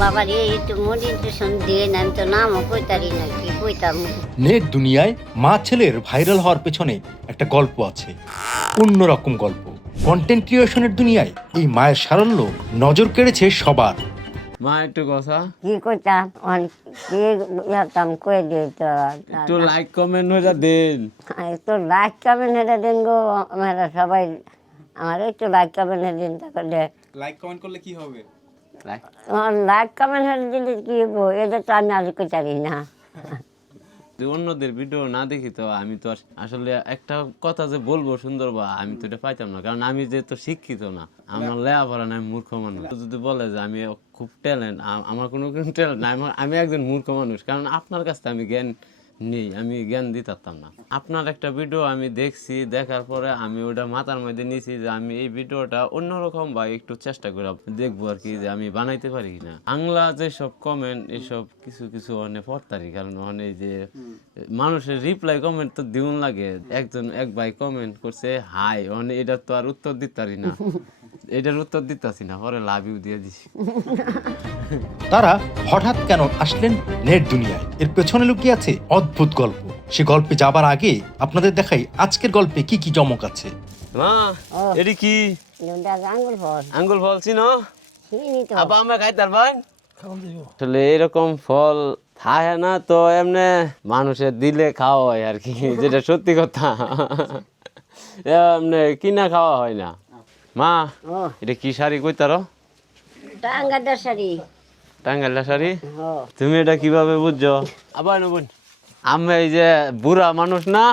বাবার একটু মোটিভেশন দিয়ে আমি তো নামও কইতারি না কি কইতাম। নেট দুনিয়ায় মা ছেলের ভাইরাল হওয়ার পেছনে একটা গল্প আছে, অন্যরকম গল্প। কন্টেন্ট ক্রিয়েশনের দুনিয়ায় এই মায়ের সারল্য নজর কেড়েছে সবার। মা একটু কথা কি কইতাম কি ইয়াতাম কই দিই তো একটু লাইক কমেন্ট হয়ে দেন। একটু লাইক কমেন্ট হেঁটে দিন গো, আমরা সবাই আমার একটু লাইক কমেন্ট হেঁটে দিন। তারপরে লাইক কমেন্ট করলে কি হবে? লাইক কমেন্ট হেঁটে দিলে কি হবো, এটা তো আমি আজ কইতারি না। অন্যদের ভিডিও না দেখি তো আমি তো আসলে একটা কথা যে বলবো সুন্দর বা আমি তো এটা পাইতাম না, কারণ আমি যে তো শিক্ষিত না, আমার লেখাপড়া না, আমি মূর্খ মানুষ। যদি বলে যে আমি খুব ট্যালেন্ট, আমার কোনো ট্যালেন্ট নাই, আমি একজন মূর্খ মানুষ, কারণ আপনার কাছ থেকে আমি জ্ঞান নেই, আমি জ্ঞান দিতে পারতাম না। আপনার একটা ভিডিও আমি দেখছি, দেখার পরে আমি ওটা মাথার মধ্যে নিয়েছি যে আমি এই ভিডিওটা অন্যরকম বা একটু চেষ্টা করে দেখবো আর কি, যে আমি বানাইতে পারি কিনা। বাংলা যেসব কমেন্ট এসব কিছু কিছু অনেক পড়তারি, কারণ অনেক যে মানুষের রিপ্লাই কমেন্ট তো দিউন লাগে। এক ভাই কমেন্ট করছে হাই, অনেক এটা তো আর উত্তর দিতারি না, এটার উত্তর দিতাছি না, পরে লাভ ইউ দিয়ে দিছি। তারা হঠাৎ কেন আসলেন নেট দুনিয়ায়, এর পেছনে লুকিয়ে আছে অদ্ভুত গল্প। সে গল্পে যাবার আগে আপনাদের দেখাই আজকের গল্পে কি কি চমক আছে। মা এটি কি? আঙ্গুল ফল আঙ্গুল ফল চিনো? চিনি তো। আবার আমরা খাইতার ভাই আসলে এরকম ফল খায় না তো, এমনি মানুষের দিলে খাওয়া হয় আর কি, যেটা সত্যি কথা। এমনি কিনা খাওয়া হয় না। মা ও এটা কি শাড়ি কইতারো? টাঙ্গাদার শাড়ি। টাঙ্গাইলা শাড়ি? ও তুমি এটা কিভাবে বুঝছো? আবার বোন আমি এই যে বুড়া মানুষ না,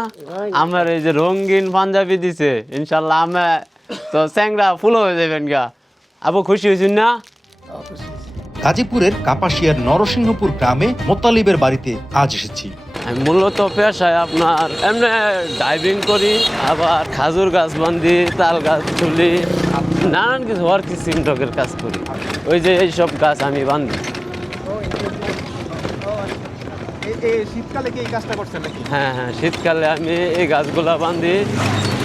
আমার এই যে রঙিন পাঞ্জাবি দিছে, ইনশাল্লাহ আমি তো চ্যাংরা ফুল হয়ে যাবেন গা। আবু খুশি হয়েছেন না? গাজীপুরের কাপাসিয়ার নরসিংহপুর গ্রামে মোতালিবের বাড়িতে আজ এসেছি। আমি মূলত পেশায় আপনার এমনি ডাইভিং করি, আবার খাজুর গাছ বান্ধি, তাল গাছ তুলি, নানান কিছু আর কি সিমটকের কাজ করি। ওই যে এইসব গাছ আমি বান্ধি। শীতকালে কি এই কাজটা করছেন নাকি? হ্যাঁ হ্যাঁ, শীতকালে আমি এই গাছগুলা বান্ধি,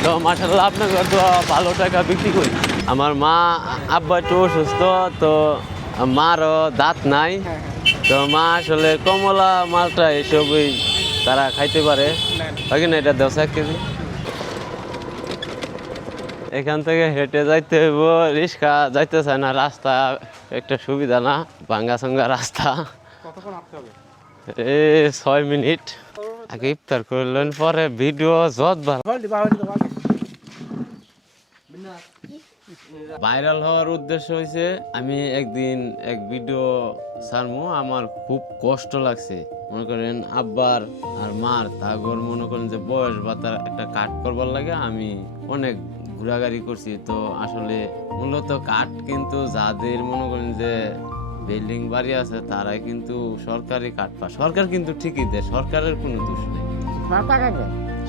তো মাশাআল্লাহ আপনার তো ভালো টাকা বিক্রি করি। আমার মা আব্বা একটু অসুস্থ, তো মারও দাঁত নাই, তো মা আসলে কমলা মালটা এসবই তারা খাইতে পারে। হয় কিনা, এটা 10 কেজি। এখান থেকে হেঁটে যাইতে হইব, রিক্সা যাইতে চায় না, রাস্তা একটা সুবিধা না, ভাঙ্গা সাঙ্গা রাস্তা। কতক্ষণ হাঁটতে হবে? 6 মিনিট। আগে ইফতার করলেন, পরে ভিডিও যত ভাইরাল হওয়ার উদ্দেশ্য হয়েছে, আমি একদিন এক ভিডিও ছাড়মু, আমার খুব কষ্ট লাগছে। মনে করেন আব্বার আর মার তাগর মনে করেন যে বয়স বা তার একটা কাট করবার লাগে, আমি অনেক ঘোরাঘুরি করছি। তো আসলে মূলত কাট কিন্তু যাদের মনে করেন যে বিল্ডিং বাড়ি আছে, তারাই কিন্তু সরকারি কাট পায়। সরকার কিন্তু ঠিকই দেয়, সরকারের কোনো দোষ নেই।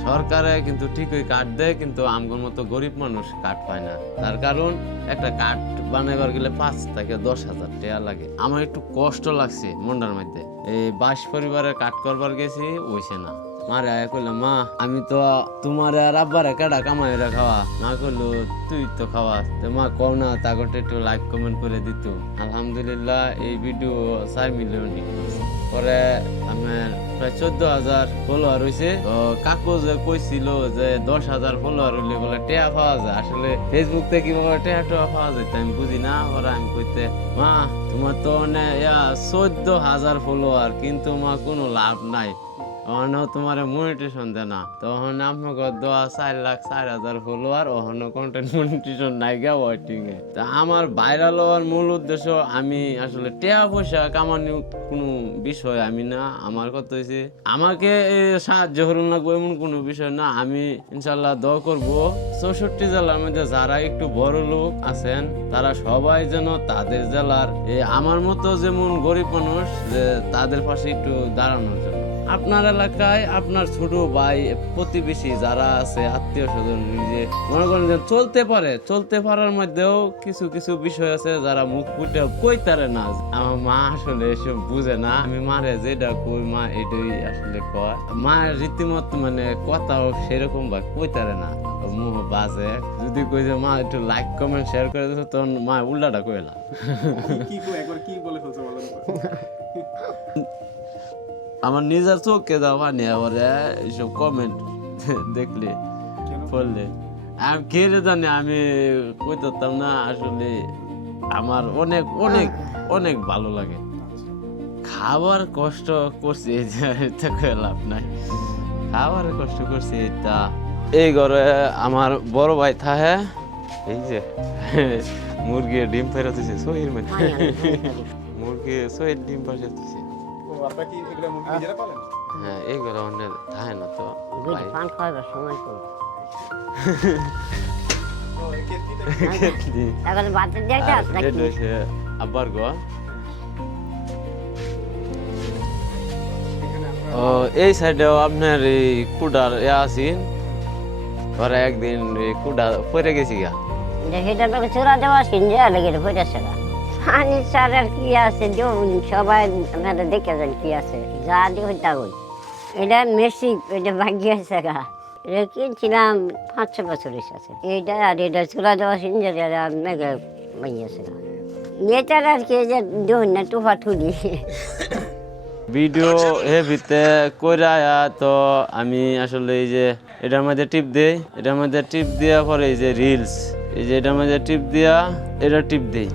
সরকারে কিন্তু ঠিকই কাঠ দেয়, কিন্তু আমগর মতো গরিব মানুষ কাঠ পায় না। তার কারণ একটা কাঠ বানাইবার গেলে 5 থেকে 10,000 টাকা লাগে। আমার একটু কষ্ট লাগছে মন্ডার মধ্যে। এই 22 পরিবারের কাঠ করবার গেছি, ওইছে না। মারে আয়া কইলাম, মা আমি তো তোমার আর আব্বার কেডা কামাইরা খাওয়া। মা কইলো তুই তো খাওয়াস, তো মা কও না তাগরটা একটু লাইক কমেন্ট করে দিত। আলহামদুলিল্লাহ এই ভিডিও 4 মিলিয়ন পরে আমার প্রায় 14,000 ফলোয়ার হয়েছে। তো কাকু যে কইছিল যে 10,000 ফলোয়ার হইলে বলে টেয়া পাওয়া যায়, আসলে ফেসবুক থেকে কিভাবে টেয়া পাওয়া যায় আমি বুঝি না। ওরা আমি কইতে, মা তোমার তো 14,000 ফলোয়ার, কিন্তু মা কোনো লাভ নাই, তোমার মনিটেশন দেয় না। তখন আমাকে দেওয়া 4,04,000 ফলোয়ার, ওখানে কন্টেন্ট মনিটেশন নাই গা ওয়াইটিং এ। তা আমার ভাইরাল হওয়ার মূল উদ্দেশ্য, আমি আসলে টাকা পয়সা কামানো কোনো বিষয় আমি না। আমার কথা হয়েছে আমাকে সাহায্য করুন লাগবো এমন কোনো বিষয় না। আমি ইনশাল্লাহ দোয়া করবো 64 জেলার মধ্যে যারা একটু বড় লোক আছেন, তারা সবাই যেন তাদের জেলার আমার মতো যেমন গরিব মানুষ, যে তাদের পাশে একটু দাঁড়ানোর জন্য। আপনার এলাকায় আপনার ছোট ভাই প্রতিবেশী যারা আছে, আত্মীয় স্বজন, নিজে মনে করেন যে চলতে পারার মধ্যেও কিছু কিছু বিষয় আছে যারা মুখ ফুটে কইতারে না। আমার মা আসলে এসব বুঝে না, আমি মারে যেটা কই মা এটাই আসলে কয়। মা রীতিমতো মানে কথাও সেরকম ভাবে কইতারে না, মুহ বাজে। যদি কই যে মা একটু লাইক কমেন্ট শেয়ার করে দিত, তখন মা উল্টাটা কইলা। কি কই একবার কি বলে ফেলছো বলেন? আমার নিজের চোখকে দাও পানি আবার এইসব কমেন্ট দেখলে পড়লে আমি কে জানি আমি কইতাম না আসলে আমার অনেক অনেক অনেক ভালো লাগে খাবার কষ্ট করছি এই যে এটা কয়ে লাভ নাই খাবার কষ্ট করছি এটা এই ঘরে আমার বড় ভাই থাকে এই যে মুরগির ডিম ফেরত দিছে সহির মধ্যে মুরগি সহির ডিম ফেরত দিছে ও আপনারা কি এগুলো মুরগি নিজেরা পালেন? হ্যাঁ এই ঘরে অনেক থাকে না তো দুধ পান খাওয়াবার সময় তো ও এই কেটলিটা এখন বাতের দেখতে আর আপনার এটা হচ্ছে আব্বার ঘর এখানে আপনারা ও এই সাইডেও আপনার এই কুডার আছেন পরে একদিন এই কুডা পরে গেছি গা সেটা তো চোরা দেওয়া সিনজা লেগে পড়েছে না পানি ছাড় আর কি আছে সবাই আপনারা দেখে যান কি আছে যা দিয়ে হইতা হই এটা মেসি এটা ভাগ্য আছে গা এটা কিনছিলাম 5-6 বছর আছে এইটা আর এটা চোরা দেওয়া সিনজা মেঘে ভাইয়াছে গা এটার আর কি যে দেখুন না টুফা ঠুলি ভিডিও হেভিতে কইরা তো আমি আসলে এই যে এটার মধ্যে টিপ দেই এটার মধ্যে টিপ দেওয়ার পরে এই যে রিলস এই যে এটার মধ্যে টিপ দিয়া এটা টিপ দেই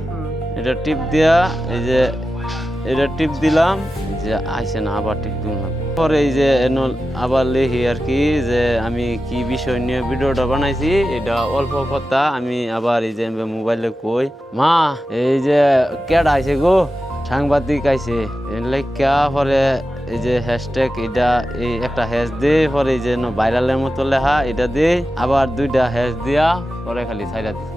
এটা টিপ দিয়া এই যে এটা টিপ দিলাম যে আইসে না আবার টিপ দিলাম পরে এই যে আবার লিখি আর কি যে আমি কি বিষয় নিয়ে ভিডিওটা বানাইছি এটা অল্প কথা আমি আবার এই যে মোবাইলে কই মা এই যে কেডা আইছে গো সাংবাদিক আইছে লেখা পরে এই যে হ্যাশট্যাগ এটা এই একটা হ্যাশ দিয়ে পরে এই যে ভাইরালের মতো লেখা এটা দিয়ে আবার 2টা হ্যাশ দিয়া পরে খালি ছাইরা দিই